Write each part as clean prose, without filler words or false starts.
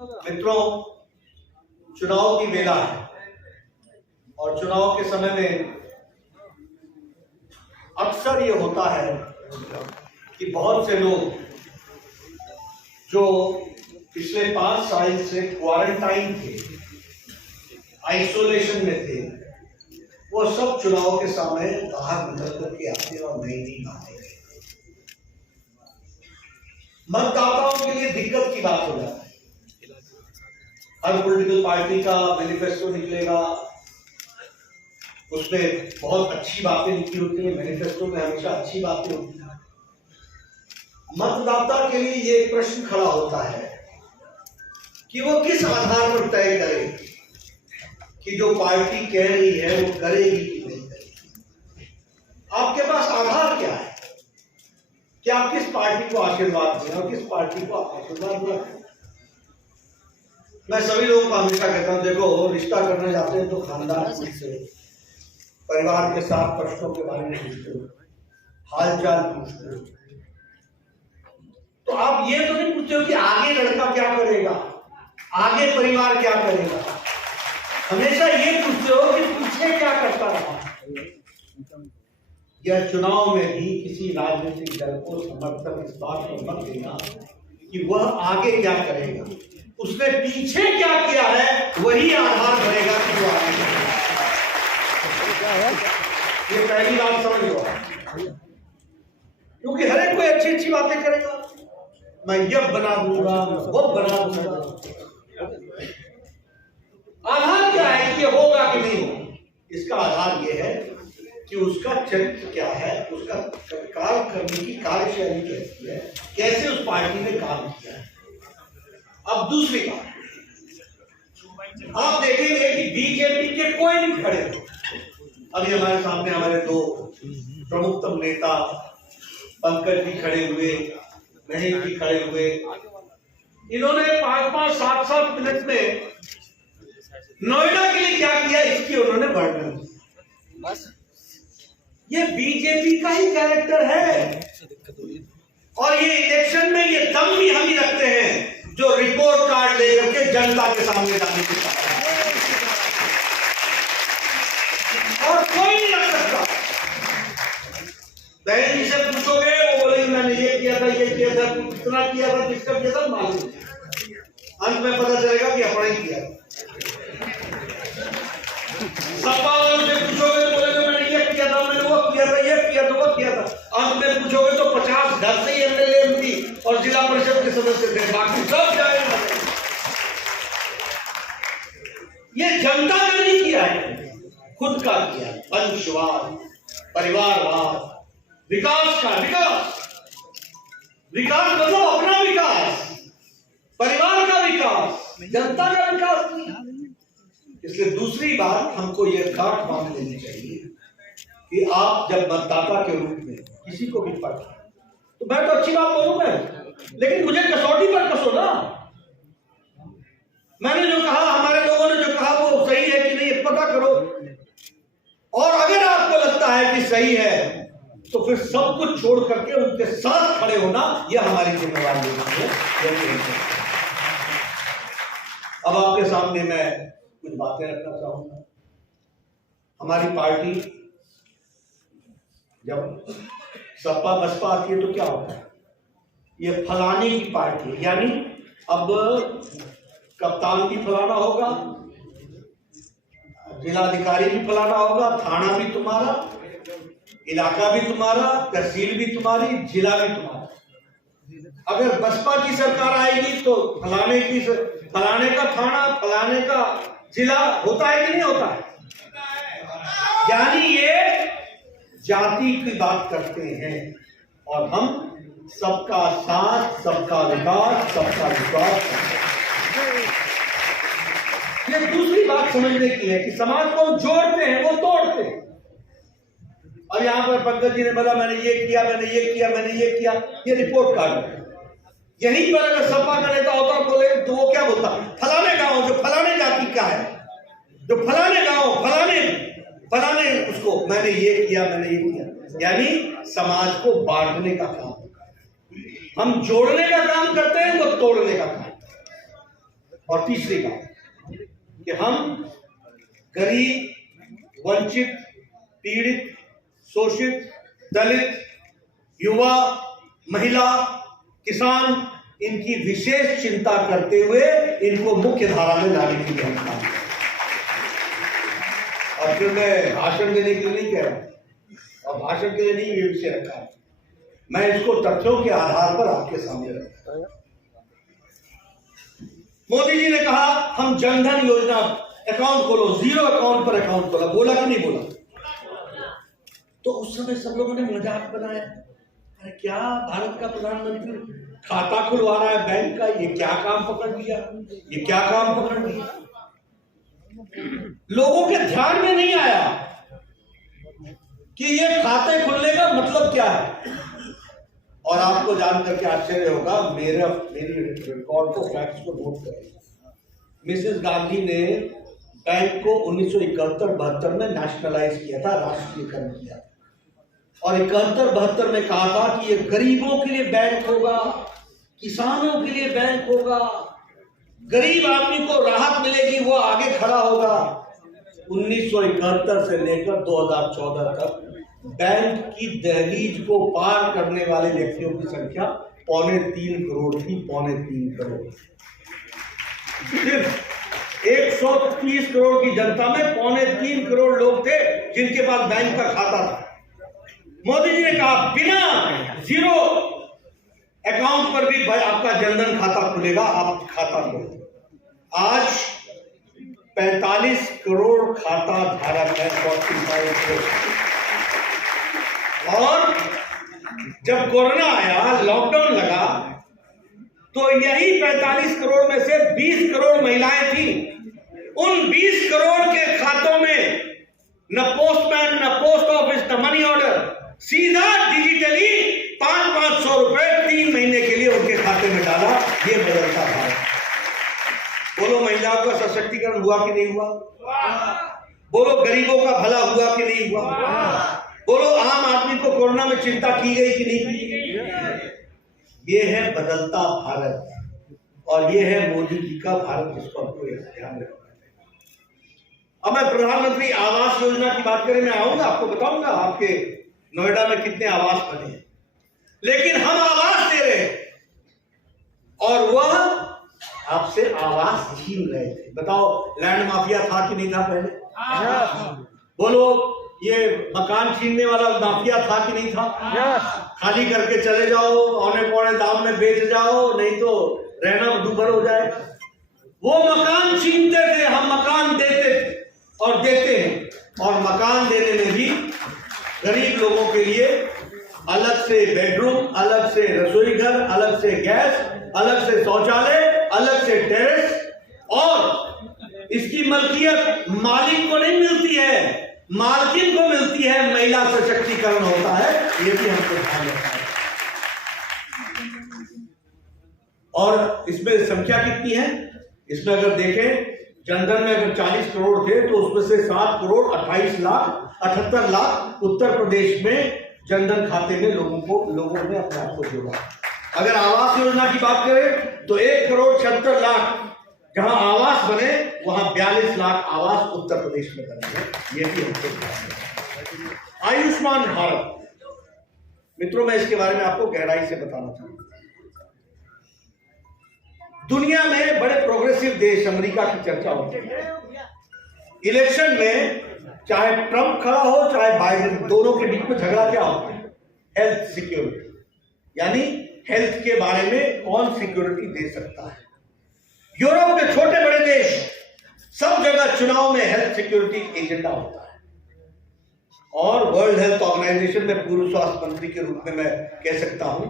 मित्रों, चुनाव की बेला है और चुनाव के समय में अक्सर ये होता है कि बहुत से लोग जो पिछले 5 साल से क्वारंटाइन थे, आइसोलेशन में थे, वो सब चुनाव के समय बाहर निकल करके आते और नई नई बातें कहते। मतदाताओं के लिए दिक्कत की बात हो जाती है। हर पॉलिटिकल पार्टी का मैनिफेस्टो निकलेगा, उसमें बहुत अच्छी बातें लिखी होती है। मैनिफेस्टो में हमेशा अच्छी बातें होती हैं। मतदाता के लिए ये प्रश्न खड़ा होता है कि वो किस आधार पर तय करे कि जो पार्टी कह रही है वो करेगी कि नहीं करेगी। आपके पास आधार क्या है कि आप किस पार्टी को आशीर्वाद दें और किस पार्टी को आप आशीर्वाद दें। मैं सभी लोगों को हमेशा कहता हूं, देखो, रिश्ता करने जाते हैं तो खानदान पूछते हो, परिवार के साथ प्रश्नों के बारे में पूछते हो, हालचाल पूछते हो, तो आप ये तो नहीं पूछते हो कि आगे लड़का क्या करेगा, आगे परिवार क्या करेगा। हमेशा ये पूछते हो कि पीछे क्या करता रहा। यह चुनाव में भी किसी राजनीतिक दल को समर्थन इस बात पर मत देना कि वह आगे क्या करेगा, उसने पीछे क्या किया है वही आधार बनेगा कि वो आगे क्या है। ये पहली बात समझ लो, क्योंकि हर एक कोई अच्छी अच्छी बातें करेगा, मैं यह बना दूंगा, वो बना दूंगा। आधार क्या है कि ये होगा कि नहीं होगा? इसका आधार ये है कि उसका चरित्र क्या है, उसका कार्य करने की कार्यशैली कैसी है, कैसे उस पार्टी ने काम किया है। अब दूसरी बात, आप देखेंगे कि बीजेपी के कोई नहीं खड़े। अभी हमारे सामने हमारे दो प्रमुखतम नेता पंकज भी खड़े हुए, महेश भी खड़े हुए। इन्होंने 5-5, 7-7 मिनट में नोएडा के लिए क्या किया इसकी उन्होंने वर्णन किया। बस ये बीजेपी का ही कैरेक्टर है। और ये इलेक्शन में ये दम भी हम ही रखते हैं जो रिपोर्ट कार्ड लेकर के जनता के सामने जाने के साथ, और कोई नहीं रख सकता। बहन जी से पूछोगे, वो बोलेगी मैंने ये किया था, ये किया था, कितना किया था, किसका किया था, मालूम। अंत में पता चलेगा कि अपना ही किया। सपा वालों से पूछोगे तो बोलेगे मैंने ये किया था, मैंने वो किया था, ये किया था, वो किया था। अंत में पूछोगे तो 50 घर से ही एमएलए एमपी और जिला परिषद के सदस्य थे, बाकी सब जाएगा। ये जनता ने नहीं किया है, खुद का किया। वंशवाद, परिवारवाद, विकास का विकास, विकास मतलब अपना विकास, परिवार का विकास, जनता का विकास नहीं। इसलिए दूसरी बात हमको यह गांठ बांध लेनी चाहिए कि आप जब मतदाता के रूप में किसी को भी पढ़, तो मैं तो अच्छी बात बोलूंगा, लेकिन मुझे कसौटी पर कसो ना। मैंने जो कहा, हमारे लोगों ने जो कहा, वो सही है कि नहीं पता करो। और अगर आपको लगता है कि सही है तो फिर सब कुछ छोड़ करके उनके साथ खड़े होना, यह हमारी जिम्मेवारी है। अब आपके सामने मैं कुछ बातें रखना चाहूंगा। हमारी पार्टी जब सपा बसपा आती है तो क्या होता है, ये फलाने की पार्टी है, यानी अब कप्तान भी फलाना होगा, जिलाधिकारी भी फलाना होगा, थाना भी तुम्हारा, इलाका भी तुम्हारा, तहसील भी तुम्हारी, जिला भी तुम्हारा। अगर बसपा की सरकार आएगी तो फलाने का थाना, फलाने का जिला होता है कि नहीं होता है। यानी ये जाति की बात करते हैं और हम सबका साथ, सबका विकास, सबका विश्वास। ये दूसरी बात समझने की है कि समाज को हम जोड़ते हैं, वो तोड़ते हैं। अब यहां पर पंकज जी ने बोला मैंने ये किया, मैंने ये किया, मैंने ये किया, ये रिपोर्ट कार्ड। यहीं पर अगर सपा का नेता होता बोले तो वो क्या बोलता, फलाने गांव जो फलाने जाति का है, जो फलाने गांव फलाने उसको मैंने ये किया, मैंने ये किया। यानी समाज को बांटने का काम, हम जोड़ने का काम करते हैं, वो तोड़ने का काम। और तीसरी बात कि हम गरीब, वंचित, पीड़ित, शोषित, दलित, युवा, महिला, किसान, इनकी विशेष चिंता करते हुए इनको मुख्य धारा में लाने की व्यवस्था। और फिर मैं भाषण देने के लिए नहीं कह रहा, और भाषण के लिए नहीं ये विषय रखा, मैं इसको तथ्यों के आधार पर आपके सामने रखा। मोदी जी ने कहा हम जनधन योजना अकाउंट खोलो, जीरो अकाउंट पर अकाउंट खोला, बोला कि नहीं बोला? तो उस समय सब लोगों ने मजाक बनाया, अरे क्या भारत का प्रधानमंत्री खाता खुलवा रहा है बैंक का, ये क्या काम पकड़ लिया, ये क्या काम पकड़ लिया। लोगों के ध्यान में नहीं आया कि ये खाते खुलने का मतलब क्या है। और आपको जानकर के आश्चर्य होगा, मेरी रिकॉर्ड को, फैक्ट्स को नोट करें। मिसेस गांधी ने बैंक को 1971-72 में नेशनलाइज किया था, राष्ट्रीयकरण किया, और 71-72 में कहा था कि ये गरीबों के लिए बैंक होगा, किसानों के लिए बैंक होगा, गरीब आदमी को राहत मिलेगी, वो आगे खड़ा होगा। 1971 से लेकर 2014 तक बैंक की दहलीज को पार करने वाले व्यक्तियों की संख्या 3.25 करोड़ थी, 3.25 करोड़। सिर्फ 130 करोड़ की जनता में 3.25 करोड़ लोग थे जिनके पास बैंक का खाता था। मोदी जी ने कहा बिना जीरो अकाउंट पर भी भाई आपका जनधन खाता खुलेगा, आप खाता खोलो। आज 45 करोड़ खाता धारक है, 45 करोड़। और जब कोरोना आया, लॉकडाउन लगा, तो यही 45 करोड़ में से 20 करोड़ महिलाएं थी। उन 20 करोड़ के खातों में न पोस्टमैन, न पोस्ट ऑफिस, न मनी ऑर्डर, सीधा डिजिटली 500-500 रुपए 3 महीने के लिए उनके खाते में डाला। ये बदलता भारत। बोलो महिलाओं का सशक्तिकरण हुआ कि नहीं हुआ? बोलो गरीबों का भला हुआ कि नहीं हुआ? बोलो आम आदमी को कोरोना में चिंता की गई कि नहीं की गई? ये है बदलता भारत, और ये है मोदी जी का भारत, जिसको आपको ध्यान रखना है। अब मैं प्रधानमंत्री आवास योजना की बात करें, मैं आऊंगा, आपको बताऊंगा आपके नोएडा में कितने आवास बने हैं, लेकिन हम आवास दे रहे हैं और वह आपसे आवास छीन रहे थे। बताओ लैंड माफिया था कि नहीं था पहले? बोलो ये मकान छीनने वाला माफिया था कि नहीं था? खाली करके चले जाओ, औने पौने दाम में बेच जाओ, नहीं तो रहना दूभर हो जाए। वो मकान छीनते थे, हम मकान देते थे और देते हैं। और मकान देने में भी गरीब लोगों के लिए अलग से बेडरूम, अलग से रसोई घर, अलग से गैस, अलग से शौचालय, अलग से टेरेस, और इसकी मलकियत मालिक को नहीं मिलती है, मालकिन को मिलती है। महिला सशक्तिकरण होता है, ये भी हमको ध्यान रखना है। और इसमें संख्या कितनी है? इसमें अगर देखें, जनधन में अगर 40 करोड़ थे तो उसमें से 7 करोड़ 28 लाख 78 लाख उत्तर प्रदेश में जनधन खाते में लोगों ने अपने आप को जोड़ा। अगर आवास योजना की बात करें तो 1 करोड़ 76 लाख जहां आवास बने, वहां 42 लाख आवास उत्तर प्रदेश में बने हैं। ये भी हमको आयुष्मान भारत, मित्रों मैं इसके बारे में आपको गहराई से बताना चाहूंगा। दुनिया में बड़े प्रोग्रेसिव देश अमेरिका की चर्चा होती है। इलेक्शन में चाहे ट्रंप खड़ा हो चाहे बाइडेन, दोनों के बीच में झगड़ा क्या होता है? हेल्थ सिक्योरिटी, यानी हेल्थ के बारे में कौन सिक्योरिटी दे सकता है। यूरोप के छोटे बड़े देश सब जगह चुनाव में हेल्थ सिक्योरिटी एजेंडा होता है। और वर्ल्ड हेल्थ ऑर्गेनाइजेशन में पूर्व स्वास्थ्य मंत्री के रूप में मैं कह सकता हूं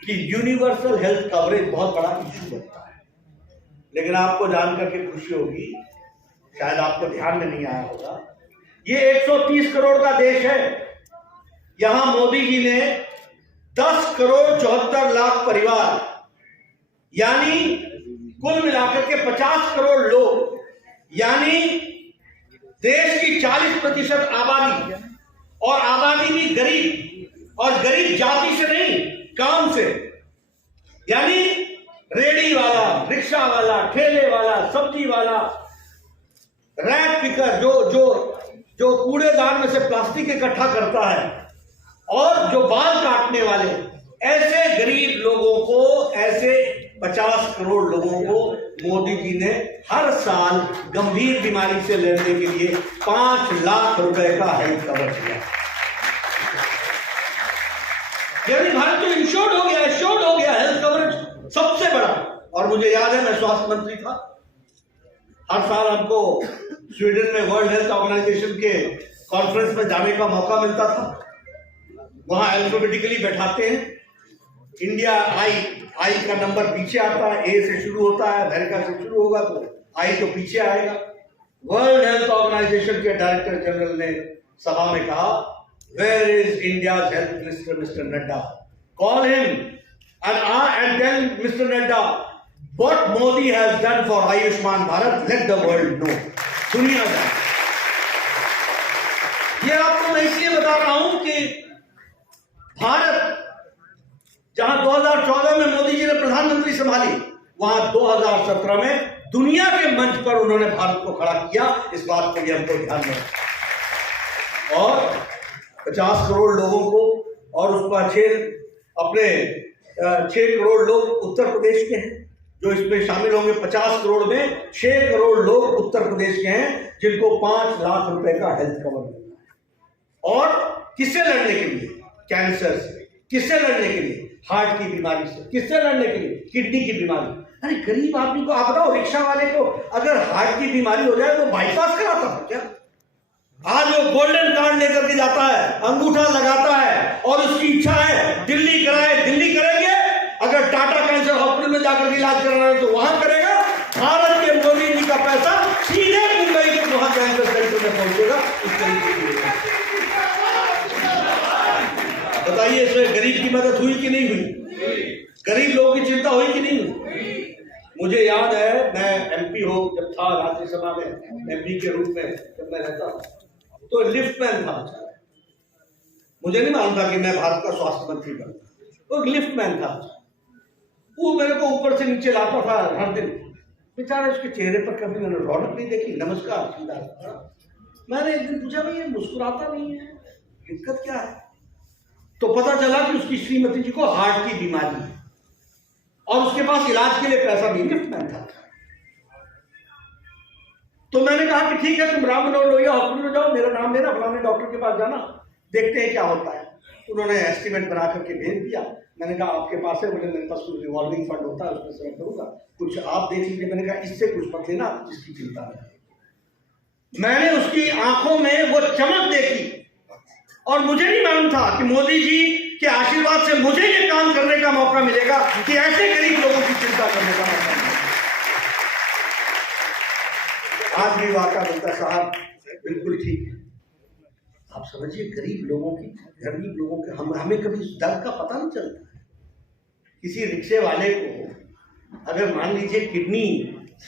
कि यूनिवर्सल हेल्थ कवरेज बहुत बड़ा इश्यू बनता है। लेकिन आपको जानकर के खुशी होगी, शायद आपको ध्यान में नहीं आया होगा, ये 130 करोड़ का देश है। यहां मोदी जी ने 10 करोड़ 74 लाख परिवार, यानी कुल मिलाकर के 50 करोड़ लोग, यानी देश की 40% आबादी, और आबादी भी गरीब, और गरीब जाति से नहीं काम से, यानी रेडी वाला, रिक्शा वाला, ठेले वाला, सब्जी वाला, रैक पिकर, जो कूड़ेदान में से प्लास्टिक इकट्ठा करता है, और जो बाल काटने वाले, ऐसे गरीब लोगों को, ऐसे 50 करोड़ लोगों को मोदी जी ने हर साल गंभीर बीमारी से लड़ने के लिए 5 लाख रुपए का हेल्थ कवर दिया। यानी भारत तो इंश्योर्ड हो गया, एश्योर्ड हो गया, हेल्थ कवरेज सबसे बड़ा। और मुझे याद है, मैं स्वास्थ्य मंत्री था, हर साल हमको स्वीडन में वर्ल्ड हेल्थ ऑर्गेनाइजेशन के कॉन्फ्रेंस में जाने का मौका मिलता था। वहां अल्फाबेटिकली बैठाते हैं, इंडिया आई का नंबर पीछे आता है, ए से शुरू होता है, अमेरिका से शुरू होगा तो आई तो पीछे आएगा। वर्ल्ड हेल्थ ऑर्गेनाइजेशन के डायरेक्टर जनरल ने सभा में कहा, where is India's health minister mister Nadda, call him and tell Mr. Nadda what Modi has done for Ayushman Bharat, let the world know, दुनिया जाने। ये आपको मैं इसलिए बता रहा हूं कि भारत जहां 2014 में मोदी जी ने प्रधानमंत्री संभाली, वहां 2017 में दुनिया के मंच पर उन्होंने भारत को खड़ा किया। इस बात को भी हमको ध्यान में, और 50 करोड़ लोगों को, और उसका 6 करोड़ लोग उत्तर प्रदेश के हैं जो इसमें शामिल होंगे। 50 करोड़ में 6 करोड़ लोग उत्तर प्रदेश के हैं जिनको 5 लाख रुपए का हेल्थ कवर मिलता है। और किससे लड़ने के लिए? कैंसर से। किससे लड़ने के लिए? हार्ट की बीमारी से। किससे लड़ने के लिए? किडनी की बीमारी। अरे गरीब आदमी को आप बताओ, रिक्शा वाले को अगर हार्ट की बीमारी हो जाए तो बाईपास कराता है क्या? आज वो गोल्डन कार्ड लेकर के जाता है, अंगूठा लगाता है, और उसकी इच्छा है दिल्ली कराए, दिल्ली करेंगे। अगर टाटा कैंसर हॉस्पिटल में जाकर के इलाज कराना है तो वहां करेगा। भारत के मोदी जी का पैसा सीधे मुंबई के वहां कैंसर सेंटर में पहुंचेगा। इस तरीके से बताइए, इसमें गरीब की मदद हुई कि नहीं हुई? गरीब लोगों की चिंता हुई कि नहीं हुई? मुझे याद है, मैं एमपी जब था राज्यसभा में, एमपी के रूप में जब मैं रहता तो लिफ्टमैन था। मुझे नहीं मालूम था कि मैं भारत का स्वास्थ्य मंत्री बनूंगा। तो लिफ्टमैन था, वो मेरे को ऊपर से नीचे लाता था हर दिन। बेचारा, उसके चेहरे पर कभी मैंने रौनक नहीं देखी, नमस्कार सीधा। मैंने एक दिन पूछा, भाई ये मुस्कुराता नहीं है, दिक्कत क्या है? तो पता चला कि उसकी श्रीमती जी को हार्ट की बीमारी है और उसके पास इलाज के लिए पैसा नहीं। लिफ्टमैन था। तो मैंने कहा कि ठीक है, तुम राम मनोहर लोहिया हॉस्पिटल में जाओ, मेरा नाम लेना, फलाने डॉक्टर के पास जाना, देखते हैं क्या होता है। उन्होंने एस्टिमेट बना करके भेज दिया। मैंने कहा आपके पास है? बोले मेरे पास कुछ रिवॉल्विंग फंड होता है, उसमें से मैं करूंगा, कुछ आप देख लीजिए। मैंने कहा इससे कुछ मत लेना, जिसकी चिंता नहीं। मैंने उसकी आंखों में वो चमक देखी, और मुझे नहीं मालूम था कि मोदी जी के आशीर्वाद से मुझे ये काम करने का मौका मिलेगा कि ऐसे गरीब लोगों की चिंता करने का मौका मिलेगा। आज भी वाका मिलता साहब बिल्कुल ठीक है। आप समझिए, गरीब लोगों के हमें कभी दर्द का पता नहीं चलता। किसी रिक्शे वाले को अगर मान लीजिए किडनी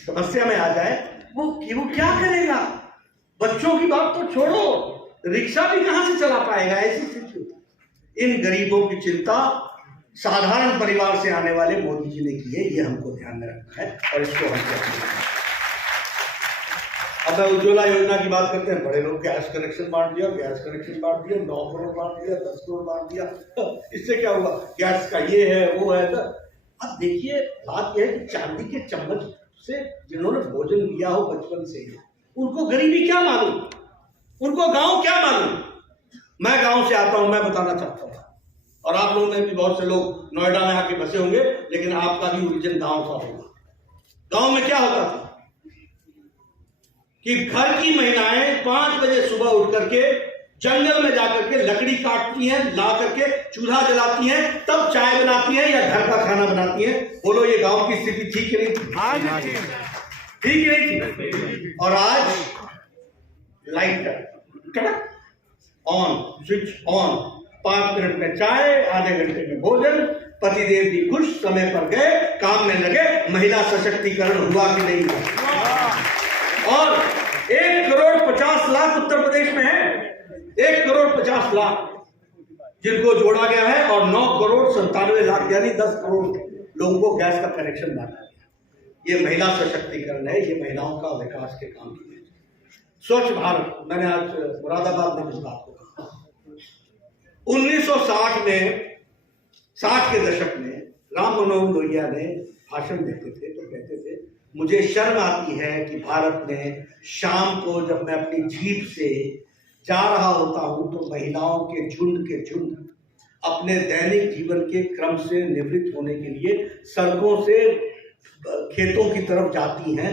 समस्या में आ जाए, वो क्या करेगा? बच्चों की बात तो छोड़ो, रिक्शा भी कहां से चला पाएगा? ऐसी स्थिति होती। इन गरीबों की चिंता साधारण परिवार से आने वाले मोदी जी ने की है, ये हमको ध्यान में रखना है, और इसको हम अब मैं उज्ज्वला योजना की बात करते हैं। बड़े लोग गैस कनेक्शन बांट दिया, 9 करोड़ बांट दिया, 10 करोड़ बांट दिया। इससे क्या हुआ? गैस का ये है, वो है। तो अब देखिए, बात यह है कि चांदी के चम्मच से जिन्होंने भोजन लिया हो बचपन से, उनको गरीबी क्या मालूम, उनको गांव क्या मालूम। मैं गांव से आता हूं, मैं बताना चाहता हूं, और आप लोगों में भी बहुत से लोग नोएडा में आके बसे होंगे, लेकिन आपका भी ओरिजिन गांव का होगा। गांव में क्या होता था कि घर की महिलाएं 5 बजे सुबह उठ करके जंगल में जाकर के लकड़ी काटती हैं, ला करके चूल्हा जलाती हैं, तब चाय बनाती हैं या घर का खाना बनाती हैं। बोलो, ये गांव की स्थिति ठीक है नहीं? ठीक है नहीं? और आज light on, switch on, 5 minute में चाय, आधे घंटे में भोजन, पतिदेव भी खुश, समय पर गए, काम में लगे। महिला सशक्तिकरण हुआ कि नहीं हुआ? और 1 करोड़ 50 लाख उत्तर प्रदेश में है, 1 करोड़ 50 लाख जिनको जोड़ा गया है, और 9 करोड़ 97 लाख यानी 10 करोड़ लोगों को गैस का कनेक्शन बांटा गया। ये महिला सशक्तिकरण है, ये महिलाओं का विकास के काम की है। स्वच्छ भारत, मैंने आज मुरादाबाद में इस बात को कहा। 1960 में, 60 के दशक में राम मनोहर लोहिया ने भाषण देते थे तो कहते थे, मुझे शर्म आती है कि भारत में शाम को जब मैं अपनी जीप से जा रहा होता हूं तो महिलाओं के झुंड अपने दैनिक जीवन के क्रम से निवृत्त होने के लिए सड़कों से खेतों की तरफ जाती हैं।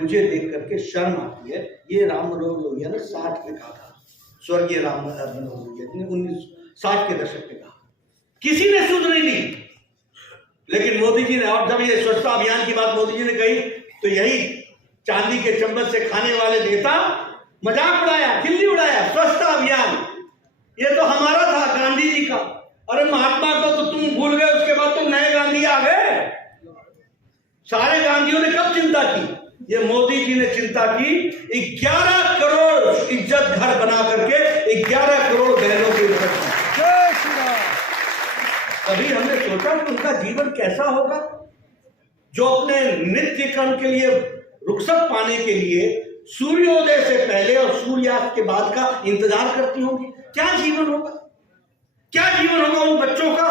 मुझे देख करके शर्म आती है। ये राम मनोहर लोहिया ने 60 में कहा था, स्वर्गीय राम मनोहर लोहिया ने 1960 के दशक में कहा। किसी ने सुध नहीं ली, लेकिन मोदी जी ने, और जब ये स्वच्छता अभियान की बात मोदी जी ने कही तो यही चांदी के चम्मच से खाने वाले नेता मजाक उड़ाया, खिल्ली उड़ाया। स्वच्छता अभियान ये तो हमारा था, गांधी जी का। अरे महात्मा को तो तुम भूल गए, उसके बाद तो नए गांधी आ गए। सारे गांधियों ने कब चिंता की? ये मोदी जी ने चिंता की। 11 करोड़ इज्जत घर बना करके 11 करोड़ बहनों की इज्जत। तभी हमने सोचा कि उनका जीवन कैसा होगा, जो अपने नित्य कर्म के लिए रुखसत पाने के लिए सूर्योदय से पहले और सूर्यास्त के बाद का इंतजार करती होंगी। क्या जीवन होगा, क्या जीवन होगा उन बच्चों का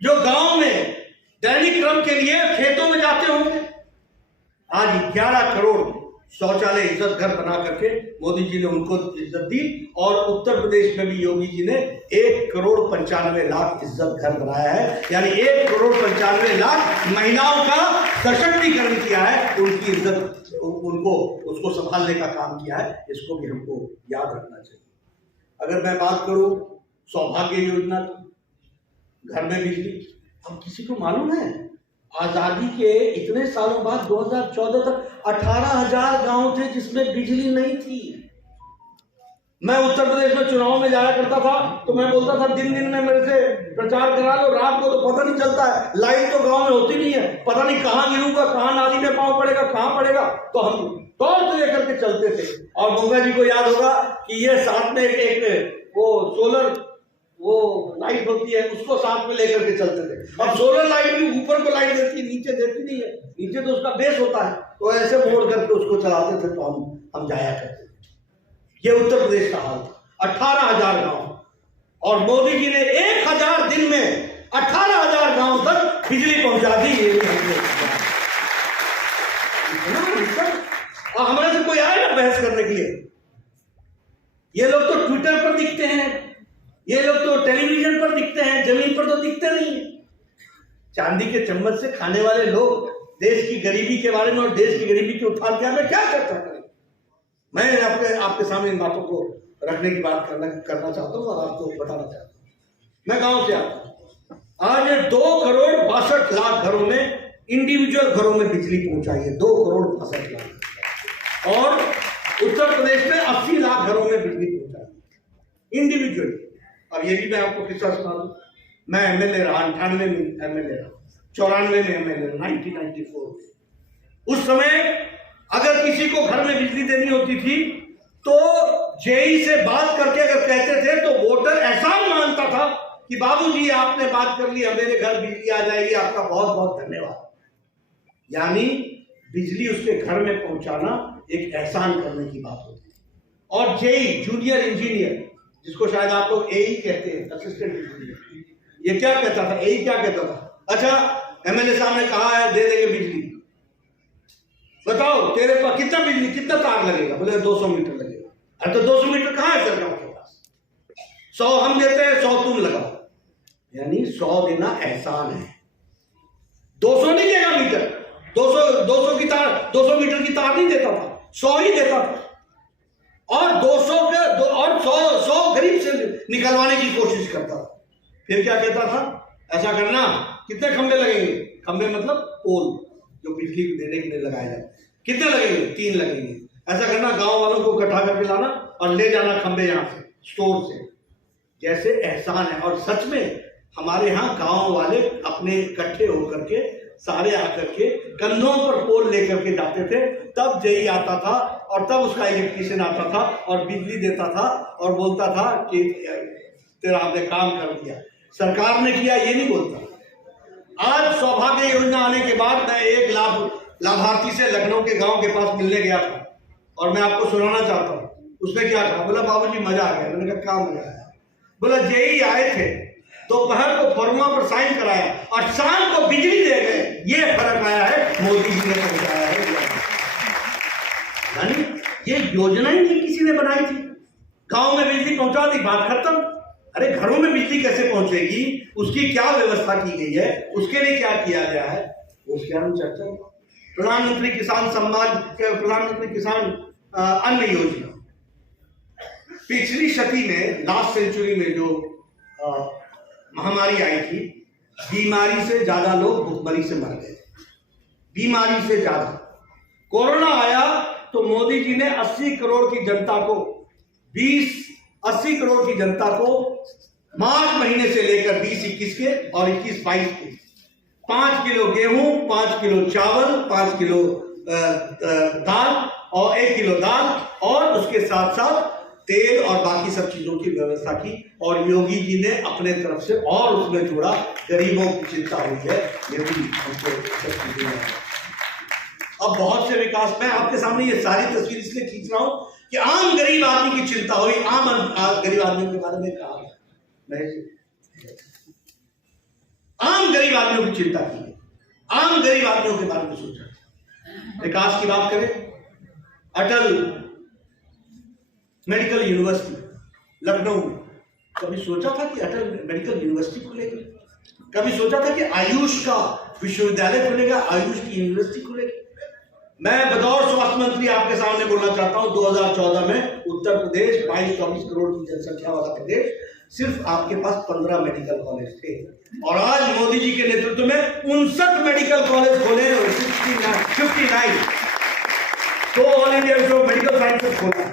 जो गांव में दैनिक क्रम के लिए खेतों में जाते होंगे। आज 11 करोड़ शौचालय इज्जत घर बना करके मोदी जी ने उनको इज्जत दी, और उत्तर प्रदेश में भी योगी जी ने 1 करोड़ 95 लाख इज्जत घर बनाया है। यानी 1 करोड़ 95 लाख महिलाओं का सशक्तिकरण किया है, उनकी इज्जत, उनको उसको संभालने का काम किया है। इसको भी हमको याद रखना चाहिए। अगर मैं बात करूं सौभाग्य योजना की, घर में बिजली, हम किसी को मालूम है आजादी के इतने सालों बाद 2014 तक 18,000 गांव थे जिसमें बिजली नहीं थी। मैं उत्तर प्रदेश में चुनाव में जाया करता था तो मैं बोलता था दिन में मेरे से प्रचार करा लो, रात को तो पता नहीं चलता है, लाइट तो गांव में होती नहीं है, पता नहीं कहां गिरूंगा, कहां नाली में पांव पड़ेगा, कहां पड़ेगा। तो हम टॉर्च लेकर के चलते थे। और गंगा जी को याद होगा कि ये साथ में एक वो सोलर वो लाइट होती है, उसको साथ में लेकर के चलते थे। अब सोलर लाइट भी ऊपर को लाइट देती है, नीचे देती नहीं है, नीचे तो उसका बेस होता है, तो ऐसे मोड़ करके उसको चलाते थे। तो हम जाया करते थे। ये उत्तर प्रदेश का हाल था। 18,000 गांव, और मोदी जी ने 1000 दिन में 18,000 गांव तक बिजली पहुंचा दी। और हमारे से कोई आए ना बहस करने के लिए। ये लोग तो ट्विटर पर दिखते हैं, ये लोग तो टेलीविजन पर दिखते हैं, जमीन पर तो दिखते नहीं है। चांदी के चम्मच से खाने वाले लोग देश की गरीबी के बारे में और देश की गरीबी के उत्थान के बारे में क्या चर्चा करें। मैं आपके सामने इन बातों को रखने की बात करना चाहता हूं और आपको बताना चाहता हूं। मैं गांव से आता हूं। आज 2 करोड़ 62 लाख घरों में, इंडिविजुअल घरों में बिजली पहुंचाई है। 2 करोड़ 62 लाख। और उत्तर प्रदेश में 80 लाख घरों में बिजली पहुंचाई इंडिविजुअल। अब ये भी मैं आपको किस्सा सुना दूं। मैं एमएलए रहा, 98 में एमएलए रहा, 94 में एमएलए रहा, 1994। उस समय अगर किसी को घर में बिजली देनी होती थी तो जेई से बात करके अगर कहते थे तो वोटर एहसान मानता था कि बाबूजी आपने बात कर ली, मेरे घर बिजली आ जाएगी, आपका बहुत बहुत धन्यवाद। यानी बिजली उसके घर में पहुंचाना एक एहसान करने की बात होती थी। और जेई, जूनियर इंजीनियर, जिसको शायद आप लोग एई कहते हैं, असिस्टेंट इंजीनियर, ये क्या कहता था? एई क्या कहता था? अच्छा एमएलए साहब ने कहा है दे देंगे बिजली, बताओ तेरे पास कितना बिजली, कितना तार लगेगा? बोले 200 मीटर लगेगा। अरे तो 200 मीटर कहां है सरकार के पास? 100 हम देते हैं, 100 तुम लगाओ। यानी 100 देना एहसान है। 200 नहीं देगा मीटर, 200 की तार, 200 मीटर की तार नहीं देता था, 100 ही देता था। और 200 के और 100 गरीब से निकलवाने की कोशिश करता था। फिर क्या कहता था? ऐसा करना, कितने खंबे लगेंगे? खंबे मतलब पोल जो बिजली देने के लिए लगाए जाते। कितने लगेंगे? 3 लगेंगे। ऐसा करना, गांव वालों को इकट्ठा करके लाना और ले जाना खंबे यहां से, स्टोर से। जैसे एहसान है। और सच में हमारे यहाँ गांव वाले अपने इकट्ठे होकर के सारे आकर के कंधों पर पोल लेकर के जाते थे। तब जेई आता था और तब उसका इलेक्ट्रीशियन आता था और बिजली देता था और बोलता था कि तेरा आपने काम कर दिया, सरकार ने किया, ये नहीं बोलता। आज सौभाग्य योजना आने के बाद मैं एक लाभार्थी से लखनऊ के गांव के पास मिलने गया था और मैं आपको सुनाना चाहता हूँ। उसमें क्या था? बोला बाबूजी मजा आ गया। मैंने कहा क्या मजा आया? बोला जेई आए थे, दोपहर को फॉर्मा पर साइन कराया और शाम को बिजली दे गए। ये फर्क आया है, मोदी जी ने पहुंचाया है। यानी ये योजना ही नहीं किसी ने बनाई थी। गांव में बिजली पहुंचा दी, बात खत्म। अरे घरों में बिजली कैसे पहुंचेगी, उसकी क्या व्यवस्था की गई है, उसके लिए क्या किया गया है, उसके हम चर्चा। प्रधानमंत्री किसान सम्मान, प्रधानमंत्री किसान अन्न योजना, पिछली शती में, लास्ट सेंचुरी में जो महामारी आई थी, बीमारी से ज्यादा लोग भुखमरी से मर गए। बीमारी से ज्यादा। कोरोना आया तो मोदी जी ने 80 करोड़ की जनता को 80 करोड़ की जनता को मार्च महीने से लेकर 20-21 के और 21-22 के 5 किलो गेहूं, 5 किलो चावल, 5 किलो दाल और 1 किलो दाल और उसके साथ साथ तेल और बाकी सब चीजों की व्यवस्था की। और योगी जी ने अपने तरफ से और उसमें जोड़ा, गरीबों की चिंता हुई है, ये भी हमको सब चीजें हैं। अब बहुत से विकास, मैं आपके सामने ये सारी तस्वीर इसलिए खींच रहा हूं कि आम गरीब आदमी की चिंता हुई। आम गरीब आदमी के बारे में कहा आम गरीब आदमियों की चिंता की, आम गरीब आदमियों के बारे में सोचा। विकास की बात करें, अटल मेडिकल यूनिवर्सिटी लखनऊ, कभी सोचा था कि अटल मेडिकल यूनिवर्सिटी खुलेगी? कभी सोचा था कि आयुष का विश्वविद्यालय खुलेगा, आयुष की यूनिवर्सिटी खुलेगी? मैं बतौर स्वास्थ्य मंत्री आपके सामने बोलना चाहता हूं, 2014 में उत्तर प्रदेश 22-24 करोड़ की जनसंख्या वाला प्रदेश, सिर्फ आपके पास 15 मेडिकल कॉलेज थे और आज मोदी जी के नेतृत्व में 59 मेडिकल कॉलेज खोले, 59 तो ऑल इंडिया जो मेडिकल साइंसेस खोला।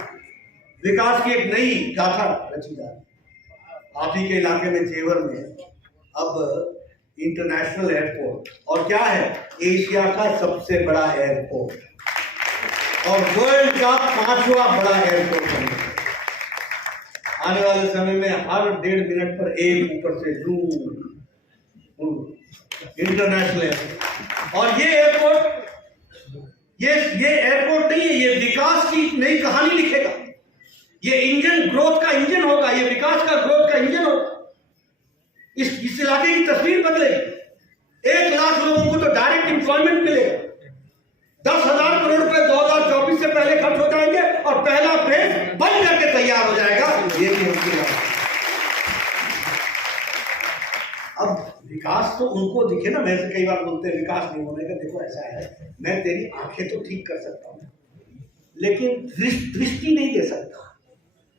विकास की एक नई गाथा रची जा रही। आप ही के इलाके में जेवर में अब इंटरनेशनल एयरपोर्ट, और क्या है, एशिया का सबसे बड़ा एयरपोर्ट और वर्ल्ड का 5वां बड़ा एयरपोर्ट बनेगा। आने वाले समय में हर 1.5 मिनट पर एक ऊपर से इंटरनेशनल एयरपोर्ट। और ये एयरपोर्ट, ये एयरपोर्ट नहीं है, ये विकास की नई कहानी लिखेगा। ये इंजन, ग्रोथ का इंजन होगा, ये विकास का ग्रोथ का इंजन होगा। इस इलाके की तस्वीर बदलेगी। 1 लाख लोगों को तो डायरेक्ट एम्प्लॉयमेंट मिलेगा। 10,000 करोड़ रुपए 2024 से पहले खर्च हो जाएंगे और पहला फेज बन करके तैयार हो जाएगा। ये भी उनकी बात। अब विकास तो उनको दिखे ना। मेरे से कई बार बोलते हैं विकास नहीं होने का। देखो ऐसा है, मैं तेरी आंखें तो ठीक कर सकता हूं, लेकिन दृष्टि नहीं दे सकता,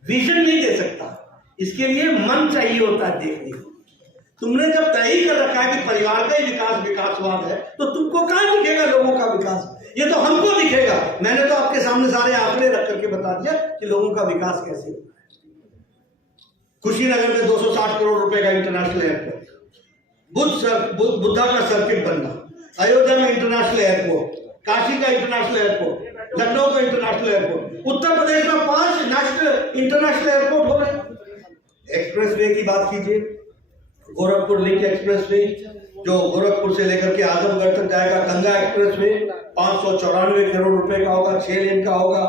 विजन नहीं दे सकता। इसके लिए मन चाहिए होता है देखने को। तुमने जब तय ही कर रखा है कि परिवार का ही विकास विकासवाद है, तो तुमको कहां दिखेगा लोगों का विकास? ये तो हमको दिखेगा। मैंने तो आपके सामने सारे आंकड़े रख करके बता दिया कि लोगों का विकास कैसे होता है। कुशीनगर में 260 करोड़ रुपए का इंटरनेशनल एयरपोर्ट, बुद्धा का सर्किट बनना, अयोध्या में इंटरनेशनल एयरपोर्ट, काशी का इंटरनेशनल एयरपोर्ट, लखनऊ का इंटरनेशनल एयरपोर्ट, उत्तर प्रदेश में 5 नेशनल इंटरनेशनल एयरपोर्ट हो गए। एक्सप्रेसवे की बात कीजिए, गोरखपुर लिंक एक्सप्रेसवे जो गोरखपुर से लेकर के आजमगढ़ तक जाएगा, गंगा एक्सप्रेसवे 594 करोड़ रुपए का होगा, 6 लेन का होगा,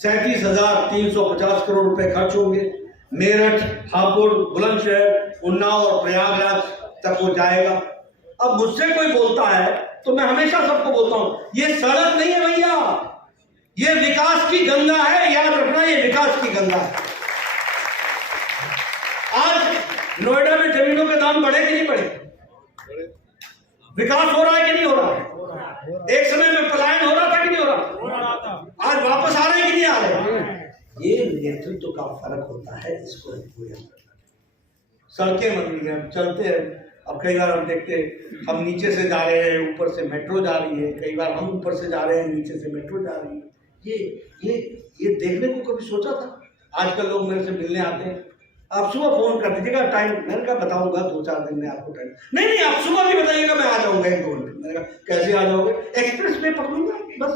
37,350 करोड़ रुपए खर्च होंगे। मेरठ, हापुड़, बुलंदशहर, उन्नाव और प्रयागराज तक वो जाएगा। अब मुझसे कोई बोलता है तो मैं हमेशा सबको बोलता हूं, ये सड़क नहीं है भैया, ये विकास की गंगा है। याद रखना, ये विकास की गंगा है। आज नोएडा में जमीनों के दाम बढ़े कि नहीं बढ़े? विकास हो रहा है कि नहीं हो रहा है? एक समय में पलायन हो रहा था कि नहीं हो रहा? आज वापस आ रहे हैं कि नहीं आ रहे? ये नेतृत्व का फर्क होता है। इसको सड़कें बन रही हैं, चलते हैं। अब कई बार हम देखते हैं, हम नीचे से जा रहे हैं, ऊपर से मेट्रो जा रही है। कई बार हम ऊपर से जा रहे हैं, नीचे से मेट्रो जा रही है। ये देखने को कभी सोचा था? आजकल लोग मेरे से मिलने आते हैं, आप सुबह फोन कर दीजिएगा, टाइम मैंने कहा बताऊंगा 2-4 दिन में आपको टाइम। नहीं आप सुबह भी बताइएगा, मैं आ जाऊंगा 1-2 घंटे। मैंने कहा कैसे आ जाओगे? एक्सप्रेस वे पकड़ूंगा, बस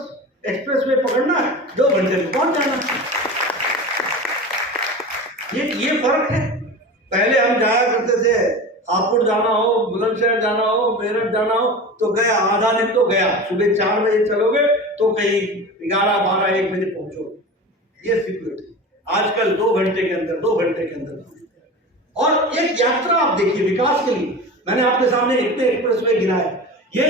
एक्सप्रेस वे पकड़ना है, 2 घंटे में पहुंच जाना। ये फर्क है। पहले हम जाया करते थे हापुड़ जाना हो, बुलंदशहर जाना हो, मेरठ जाना हो तो गया, आधा दिन तो गया। सुबह 4 बजे चलोगे तो कहीं 11, 12, 1 बजे पहुंचोगे। ये सिक्योरिटी आजकल 2 घंटे के अंदर, 2 घंटे के अंदर। और एक यात्रा आप देखिए विकास के लिए, मैंने आपके सामने इतने एक्सप्रेसवे गिनाए। ये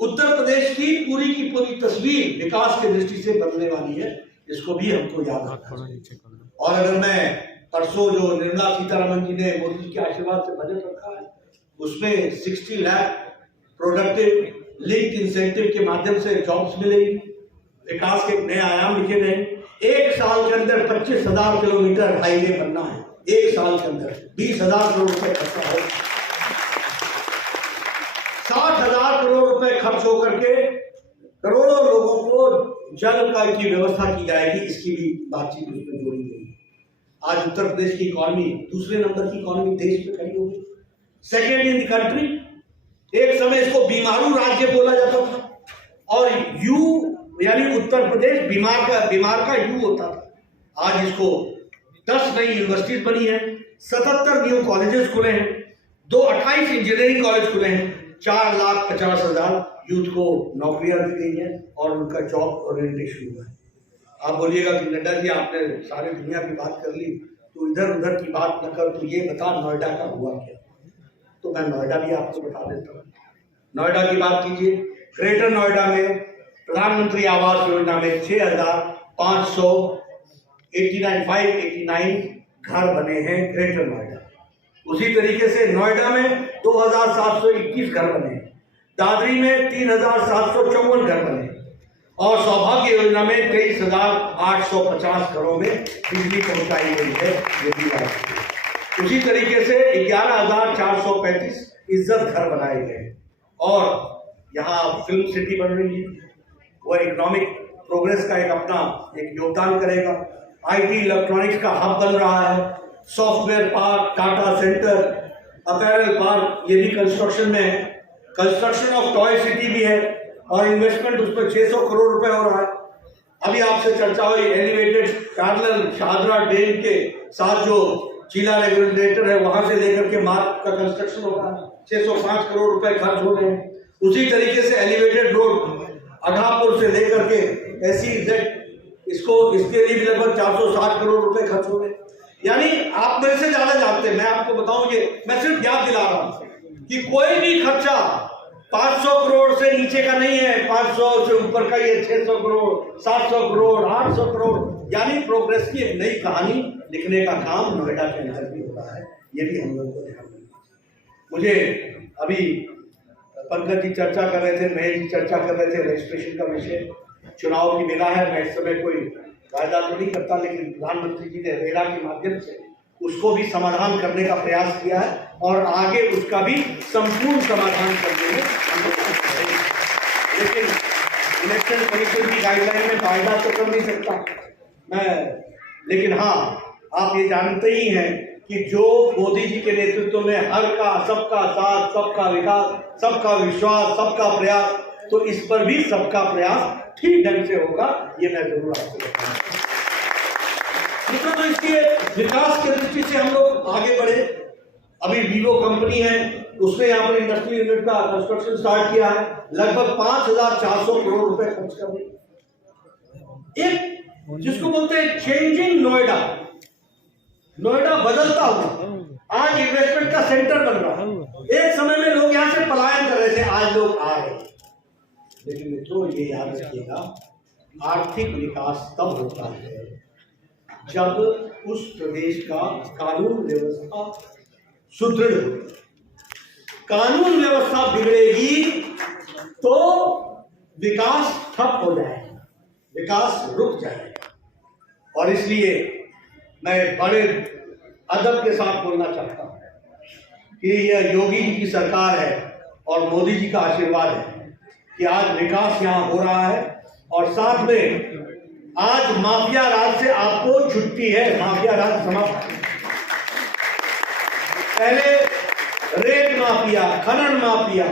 उत्तर प्रदेश की पूरी तस्वीर विकास की दृष्टि से बदलने वाली है, इसको भी हमको याद रखना। और अगर मैं परसों जो निर्मला सीतारमण जी ने मोदी जी के आशीर्वाद से बजट रखा है, उसमें 60 लाख प्रोडक्टिव लिंक इंसेंटिव के माध्यम से जॉब्स मिलेगी, विकास के नए आयाम लिखे गए। 1 साल के अंदर 25,000 किलोमीटर हाईवे बनना है, 1 साल के अंदर 20,000 करोड़ रुपए खर्चा हो, 60,000 करोड़ रुपए खर्च होकर के करोड़ों लोगों को जल का की व्यवस्था की जाएगी। इसकी भी बातचीत उसमें जोड़ी गई। आज उत्तर प्रदेश की इकॉनमी दूसरे नंबर की इकॉनमी देश में खड़ी होगी, सेकेंड इन द कंट्री। एक समय इसको बीमारू राज्य बोला जाता था और यू यानी उत्तर प्रदेश बीमार का यू होता था। आज इसको 10 नई यूनिवर्सिटीज बनी है, 77 न्यू कॉलेजेस खुले हैं, 28 इंजीनियरिंग कॉलेज खुले हैं, 4,50,000 यूथ को नौकरियां दी गई हैं और उनका जॉब ओरिएंटेशन हुआ है। आप बोलिएगा कि नड्डा जी आपने सारी दुनिया की बात कर ली, तो इधर उधर की बात न कर, तो ये बता नोएडा का हुआ क्या। तो मैं नोएडा भी आपको बता देता हूँ। नोएडा की बात कीजिए, ग्रेटर नोएडा में प्रधानमंत्री आवास योजना में 6,589 घर बने हैं ग्रेटर नोएडा। उसी तरीके से नोएडा में 2,721 घर बने हैं, दादरी में 3,754 घर बने और सौभाग्य योजना में 23,850 घरों में बिजली पहुंचाई गई है। ये भी बात। उसी तरीके से 11,435 इज्जत घर बनाए गए और यहाँ फिल्म सिटी बन रही है, वो इकोनॉमिक प्रोग्रेस का एक योगदान करेगा। IT इलेक्ट्रॉनिक्स का हब बन रहा है, software park, data centre, apparel park, ये भी कंस्ट्रक्शन में है। कंस्ट्रक्शन ऑफ टॉय सिटी भी है और इन्वेस्टमेंट उस पर 600 करोड़ रुपए हो रहा है। अभी आपसे चर्चा हुई एलिवेटेड पैरेलल शाहदरा डैम के साथ जो चीला रेगुलेटर है वहां से लेकर के मार्ग का कंस्ट्रक्शन हो रहा है, 605 करोड़ रुपए खर्च हो रहे हैं। उसी तरीके से एलिवेटेड रोड अघापुर से लेकर के SEZ इसके लिए भी लगभग 460 करोड़ रुपए खर्च हो रहे हैं। यानी आप मेरे से ज्यादा जानते हैं, मैं आपको बताऊं, ये मैं सिर्फ याद दिला रहा हूं कि कोई भी खर्चा 500 करोड़ से नीचे का नहीं है, 500 से ऊपर का ये 600 करोड़, 700 करोड़, 800 करोड़। यानी प्रोग्रेस की एक नई कहानी लिखने का काम नोएडा के अंदर भी हो रहा है। ये भी हम लोगों को ध्यान रखना। मुझे अभी पंकज जी चर्चा कर रहे थे, महेश जी चर्चा कर रहे थे रजिस्ट्रेशन का विषय। चुनाव की बेला है, मैं इस समय कोई वायदा तो नहीं करता, लेकिन प्रधानमंत्री जी ने रेरा के माध्यम से उसको भी समाधान करने का प्रयास किया है और आगे उसका भी संपूर्ण समाधान करने में हम लोग लेकिन इलेक्शन कमीशन की गाइडलाइन में वायदा तो कर नहीं सकता मैं। लेकिन हाँ, आप ये जानते ही हैं कि जो मोदी जी के नेतृत्व में हर का, सबका साथ, सबका विकास, सबका विश्वास, सबका प्रयास, तो इस पर भी सबका प्रयास ठीक ढंग से होगा, ये मैं जरूर आपको बताऊंगा। तो इसलिए विकास की दृष्टि से हम लोग आगे बढ़े। अभी वीवो कंपनी है, उसने यहाँ पर इंडस्ट्रियल यूनिट का कंस्ट्रक्शन स्टार्ट किया है, लगभग 5,400 करोड़ रुपए खर्च कर रहे। एक जिसको बोलते हैं चेंजिंग नोएडा, नोएडा बदलता हुआ आज इन्वेस्टमेंट का सेंटर बन रहा है। एक समय में लोग यहाँ से पलायन कर रहे थे, आज लोग आ रहे हैं। लेकिन मित्रों ये याद रखिएगा, आर्थिक विकास तब होता है जब उस प्रदेश का कानून व्यवस्था सुदृढ़ हो। कानून व्यवस्था बिगड़ेगी तो विकास ठप हो जाएगा, विकास रुक जाएगा। और इसलिए मैं बड़े अदब के साथ बोलना चाहता हूं कि यह योगी जी की सरकार है और मोदी जी का आशीर्वाद है कि आज विकास यहां हो रहा है और साथ में आज माफिया राज से आपको छुट्टी है, माफिया राज समाप्त। पहले रेत माफिया, खनन माफिया,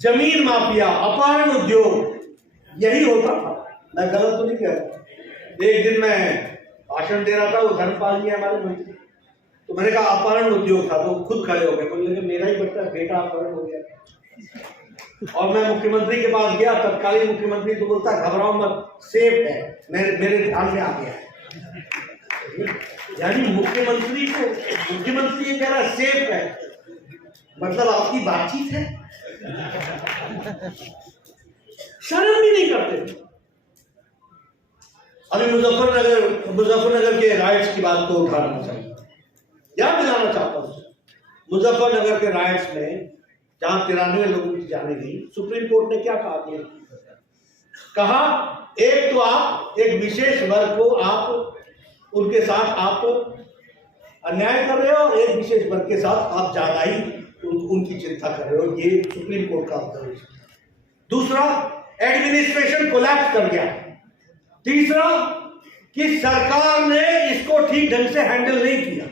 जमीन माफिया, अपहरण उद्योग यही होता था। मैं गलत तो नहीं कह रहा। एक दिन मैं भाषण दे रहा था, वो धर्मपाल जी हमारे मंत्री, तो मैंने कहा अपहरण उद्योग था, तो खुद खड़े हो गए, बोलने कि मेरा ही बेटा अपहरण हो गया। और मैं मुख्यमंत्री के पास गया, तत्कालीन मुख्यमंत्री, तो बोलता घबराओ मत, सेफ है, मेरे ध्यान में आ गया है। यानी मुख्यमंत्री ये कह रहा सेफ है, मतलब आपकी बातचीत है। शर्म भी नहीं करते। अभी मुजफ्फरनगर के राइट्स की बात को उठाना चाहिए, याद दिलाना चाहता हूं। मुजफ्फरनगर के राइट्स में जहां 93 लोगों की जाने गई, सुप्रीम कोर्ट ने क्या कहा, एक तो आप एक विशेष वर्ग को आप उनके साथ आप अन्याय कर रहे हो, और एक विशेष वर्ग के साथ आप ज्यादा ही उनकी चिंता कर रहे हो। ये सुप्रीम कोर्ट का ऑब्जर्वेशन। दूसरा, एडमिनिस्ट्रेशन कोलैप्स कर गया। तीसरा, कि सरकार ने इसको ठीक ढंग से हैंडल नहीं किया।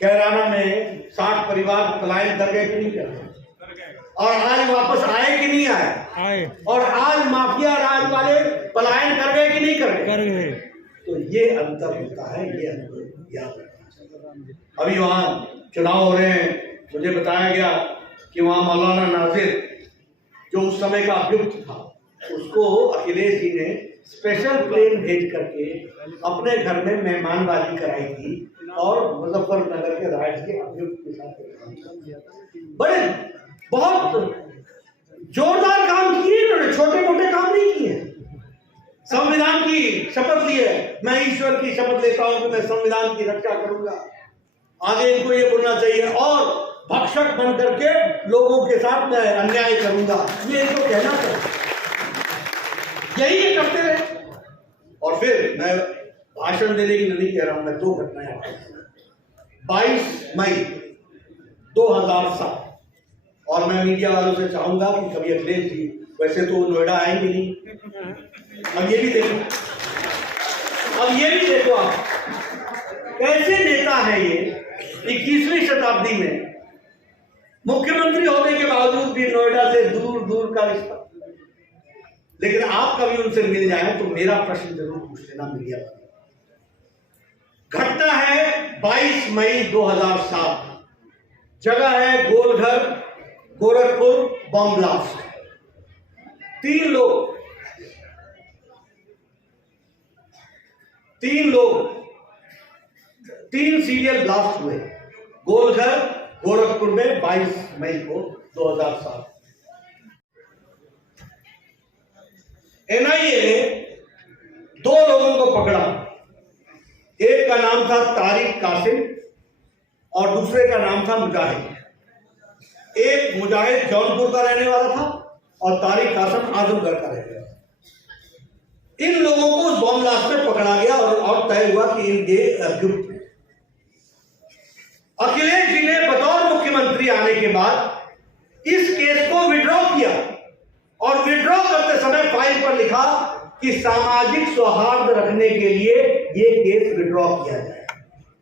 कैराना में 60 परिवार पलायन कर गए कि नहीं कर गए, और आज वापस आए कि नहीं आए, और आज माफिया राज वाले पलायन कर गए कि नहीं कर गए। तो ये अंतर होता है, ये अंतर याद रखना। अभी वहां चुनाव हो रहे हैं, मुझे बताया गया कि वहां मौलाना नाजिर जो उस समय का अभियुक्त था, उसको अखिलेश जी ने स्पेशल प्लेन भेज करके अपने घर में मेहमानबाजी कराई थी, और मुजफ्फरनगर के राइट्स के अभियुक्त के साथ बड़े बहुत जोरदार काम किए इन्होंने, छोटे मोटे काम नहीं किए। संविधान की शपथ ली है, मैं ईश्वर की शपथ लेता हूं कि मैं संविधान की रक्षा करूंगा। आगे इनको ये बोलना चाहिए, और भक्षक बन करके लोगों के साथ मैं अन्याय करूंगा, ये इनको कहना चाहिए। यही ये करते रहे। और फिर मैं भाषण देने के लिए नहीं कह रहा हूं, मैं दो घटनाएं आपको। 22 मई 2007, और मैं मीडिया वालों से चाहूंगा कि कभी अखिलेश जी, वैसे तो नोएडा आएंगे नहीं, अब ये भी देखो आप कैसे नेता है ये। 21वीं शताब्दी में मुख्यमंत्री होने के बावजूद भी नोएडा से दूर दूर का रिश्ता। लेकिन आप कभी उनसे मिल जाए तो मेरा प्रश्न जरूर पूछ लेना मीडिया पर। घटना है 22 मई 2007, जगह है गोलघर, गोरखपुर, बम ब्लास्ट। 3 लोग 3 सीरियल ब्लास्ट हुए गोलघर, गोरखपुर में 22 मई को 2007। एनआईए ने 2 लोगों को पकड़ा, एक का नाम था तारिक कासिम और दूसरे का नाम था मुजाहिद। एक मुजाहिद जौनपुर का रहने वाला था और तारिक कासिम आजमगढ़ का रहने वाला था। इन लोगों को उस बम ब्लास्ट में पकड़ा गया और तय हुआ कि इनके अभियुक्त हैं। अखिलेश जी ने बतौर मुख्यमंत्री आने के बाद इस केस को विड्रॉ किया, और विड्रॉ करते समय फाइल पर लिखा कि सामाजिक सौहार्द रखने के लिए ये केस विड्रॉ किया जाए।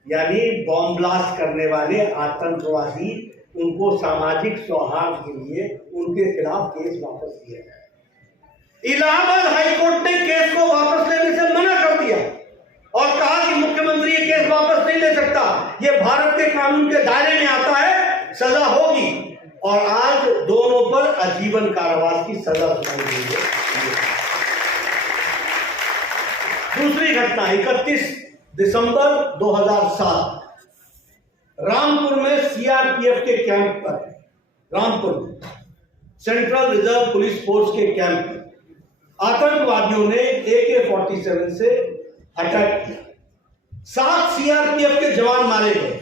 यानी बॉम्ब ब्लास्ट करने वाले आतंकवादी, उनको सामाजिक सौहार्द के लिए उनके खिलाफ केस वापस लिया जाए। इलाहाबाद हाईकोर्ट ने केस को वापस लेने से मना कर दिया और कहा कि मुख्यमंत्री ये केस वापस नहीं ले सकता, ये भारत के कानून के दायरे में आता है, सजा होगी। और आज दोनों पर आजीवन कारावास की सजा सुनाई गई है। दूसरी घटना 31 दिसंबर 2007, रामपुर में सीआरपीएफ के कैंप पर, रामपुर में सेंट्रल रिजर्व पुलिस फोर्स के कैंप पर आतंकवादियों ने AK-47 से अटैक किया। 7 सीआरपीएफ के जवान मारे गए,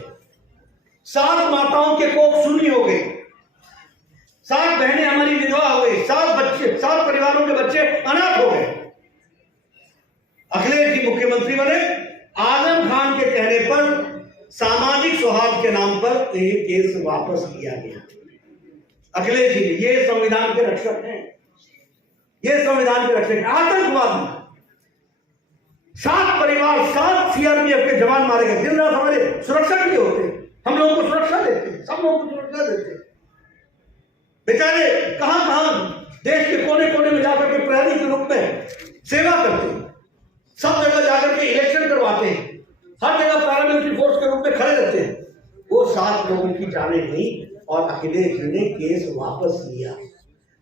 7 माताओं के कोख शून्य हो गए, 7 बहनें हमारी विधवा हो गई, 7 परिवारों के बच्चे अनाथ हो गए। अखिलेश जी मुख्यमंत्री बने, आजम खान के कहने पर सामाजिक सौहार्द के नाम पर ये केस वापस लिया गया। अखिलेश जी ये संविधान के रक्षक हैं, ये संविधान के रक्षक। आतंकवादी 7 परिवार, 7 सीआरपीएफ के जवान मारे गए। दिन रात हमारे सुरक्षा के लिए होते, हम लोगों को सुरक्षा देते, सब लोगों को सुरक्षा देते। बेचारे कहां देश के कोने कोने में जाकर के प्रहरी के रूप में सेवा करते हैं, सब जगह जाकर के इलेक्शन करवाते हैं, हर जगह पैरामिलिट्री फोर्स के के रूप में खड़े रहते हैं। वो 7 लोगों की जाने गई और अखिलेश जी ने केस वापस लिया।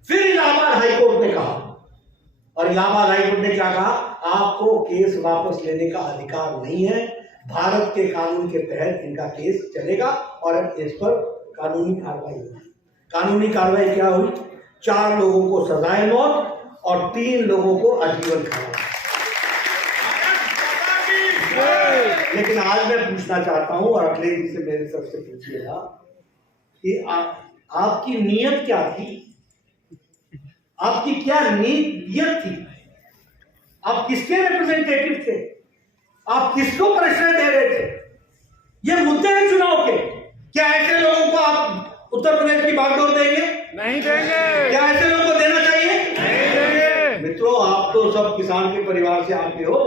फिर इलाहाबाद हाईकोर्ट ने कहा, और इलाहाबाद हाईकोर्ट ने क्या कहा, आपको केस वापस लेने का अधिकार नहीं है, भारत के कानून के तहत इनका केस चलेगा और इस पर कानूनी कार्रवाई होगी। कानूनी कार्रवाई क्या हुई? 4 लोगों को सजाए मौत और 3 लोगों को आजीवन कारावास। लेकिन आज मैं पूछना चाहता हूं, और अखिलेश जी से मेरे सबसे पूछिएगा कि आपकी नीयत क्या थी? आपकी क्या नीयत थी? आप किसके रिप्रेजेंटेटिव थे? आप किसको प्रश्रय दे रहे थे? ये मुद्दे हैं चुनाव के। क्या ऐसे लोगों को आप उत्तर प्रदेश की बागडोर देंगे? नहीं देंगे। क्या ऐसे लोगों को देना चाहिए? नहीं देंगे। मित्रों, आप तो सब किसान के परिवार से आते हो,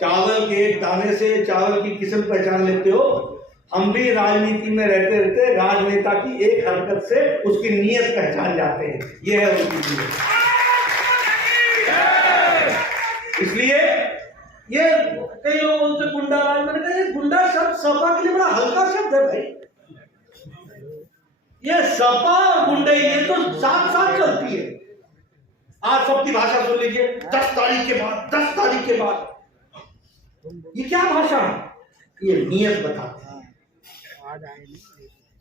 चावल के दाने से चावल की किस्म पहचान लेते हो। हम भी राजनीति में रहते रहते राजनेता की एक हरकत से उसकी नीयत पहचान जाते हैं। ये है उनकी नीयत। इसलिए ये कई लोग उनसे गुंडा राज, मैंने कहा ये गुंडा शब्द सपा के लिए बड़ा हल्का शब्द है भाई। ये सपा और गुंडे ये तो साथ साथ चलती है। आज सबकी भाषा सुन लीजिए, 10 तारीख के बाद, 10 तारीख के बाद, ये क्या भाषा है? ये नियत बताते हैं।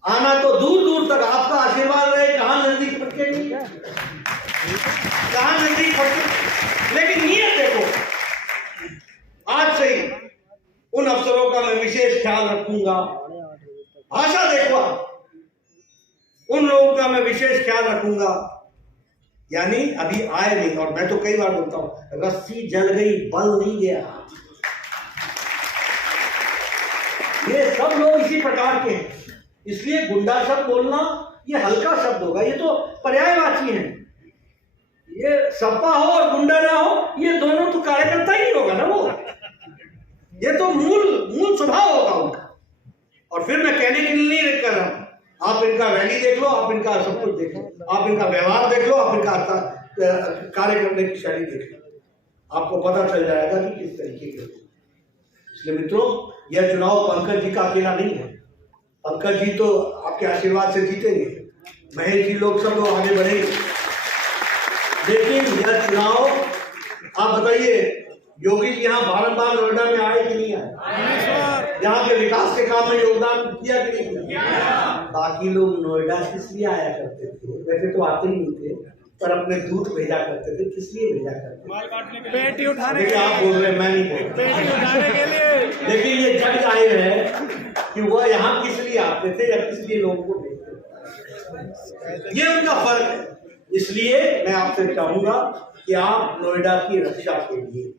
आना तो दूर दूर तक, आपका आशीर्वाद रहे, कहां नजदीक पटके नहीं, कहां नजदीक पटके, लेकिन नियत देखो। आज से ही उन अफसरों का मैं विशेष ख्याल रखूंगा। भाषा देखो, उन लोगों का मैं विशेष ख्याल रखूंगा। यानी अभी आए नहीं, और मैं तो कई बार बोलता हूं, रस्सी जल गई, बल नहीं गया। ये सब लोग इसी प्रकार के हैं। इसलिए गुंडा शब्द बोलना ये हल्का शब्द होगा, ये तो पर्यायवाची है। ये सपा हो और गुंडा ना हो, ये दोनों तो कार्यकर्ता ही होगा ना वो। ये तो मूल स्वभाव होगा उनका। और फिर मैं कहने के लिए नहीं कर रहा हूं, आप इनका रैली देख लो, आप इनका सब कुछ देख लो, आप इनका व्यवहार देख लो, आप इनका कार्य करने की शैली देख लो, आपको पता चल जाएगा कि किस तरीके के। इसलिए मित्रों, यह चुनाव पंकज जी का अकेला नहीं है। पंकज जी तो आपके आशीर्वाद से जीतेंगे, महेश जी लोग सब लोग आगे बढ़ेंगे। लेकिन यह चुनाव, आप बताइए, योगी जी यहाँ बारंबार नोएडा में आए कि नहीं आए? यहाँ के विकास के काम में योगदान किया कि नहीं किया? बाकी लोग नोएडा किस लिए आया करते थे? वैसे तो आते ही नहीं थे, पर अपने दूध भेजा करते थे। किस लिए भेजा करते थे? पेटी उठाने के लिए। आप बोल रहे हैं, मैं नहीं बोल रहा। पेटी उठाने के लिए। लेकिन ये जग जाहिर है कि वह यहाँ किस लिए आते थे या किस लिए लोगों को भेजते थे। ये उनका फर्क है। इसलिए मैं आपसे चाहूंगा कि आप नोएडा की रक्षा के लिए,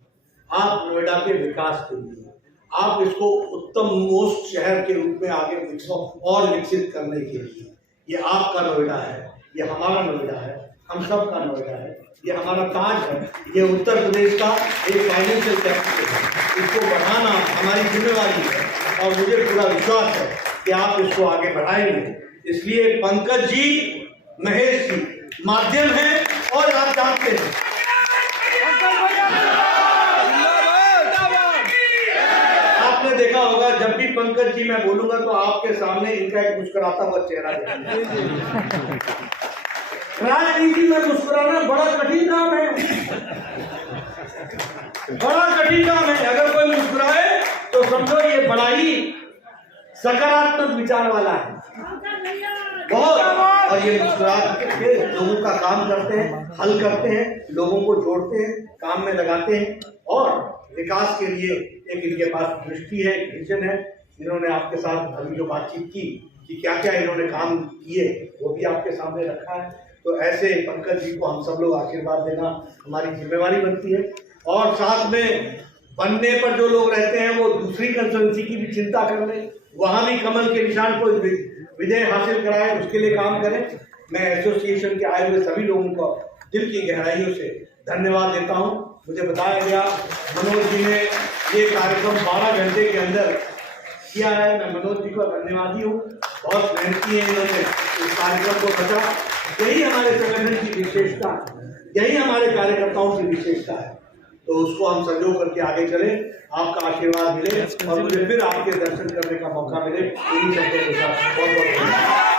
आप नोएडा के विकास के लिए, आप इसको उत्तम मोस्ट शहर के रूप में आगे और विकसित करने के लिए, ये आपका नोएडा है, ये हमारा नोएडा है, हम सब का नोएडा है, ये हमारा ताज है, ये उत्तर प्रदेश का एक फाइनेंशियल कैपिटल है। इसको बढ़ाना हमारी जिम्मेवारी है और मुझे पूरा विश्वास है कि आप इसको आगे बढ़ाएंगे। इसलिए पंकज जी, महेश जी माध्यम है, और आप जानते हैं आपने देखा होगा, जब भी पंकज जी मैं बोलूंगा तो आपके सामने इनका एक मुस्कुराता हुआ चेहरा दिखेगा। राजनीति में मुस्कुराना बड़ा कठिन काम है, बड़ा कठिन काम है। अगर कोई मुस्कुराए तो समझो ये बड़ा ही सकारात्मक विचार वाला है बहुत। और ये मुस्कुरा के लोगों का काम करते हैं, हल करते हैं, लोगों को जोड़ते हैं, काम में लगाते हैं, और विकास के लिए एक इनके पास दृष्टि है, विजन है। इन्होंने आपके साथ अभी जो बातचीत की कि क्या क्या इन्होंने काम किए, वो भी आपके सामने रखा है। तो ऐसे पंकज जी को हम सब लोग आशीर्वाद देना हमारी जिम्मेवारी बनती है। और साथ में बनने पर जो लोग रहते हैं वो दूसरी कंस्टिट्यूंसी की भी चिंता कर लें, वहां भी कमल के निशान को विजय हासिल कराए, उसके लिए काम करें। मैं एसोसिएशन के आए हुए सभी लोगों को दिल की गहराइयों से धन्यवाद देता हूं। मुझे बताया गया मनोज जी ने ये कार्यक्रम 12 घंटे के अंदर किया है। मैं मनोज जी को धन्यवादी हूँ, बहुत मेहनती है इन्होंने इस कार्यक्रम को बचा। यही हमारे संगठन की विशेषता है, यही हमारे कार्यकर्ताओं की विशेषता है तो उसको हम संजोग करके आगे चले, आपका आशीर्वाद मिले और मुझे फिर आपके दर्शन करने का मौका मिले। इन्हीं शब्दों के साथ बहुत बहुत धन्यवाद।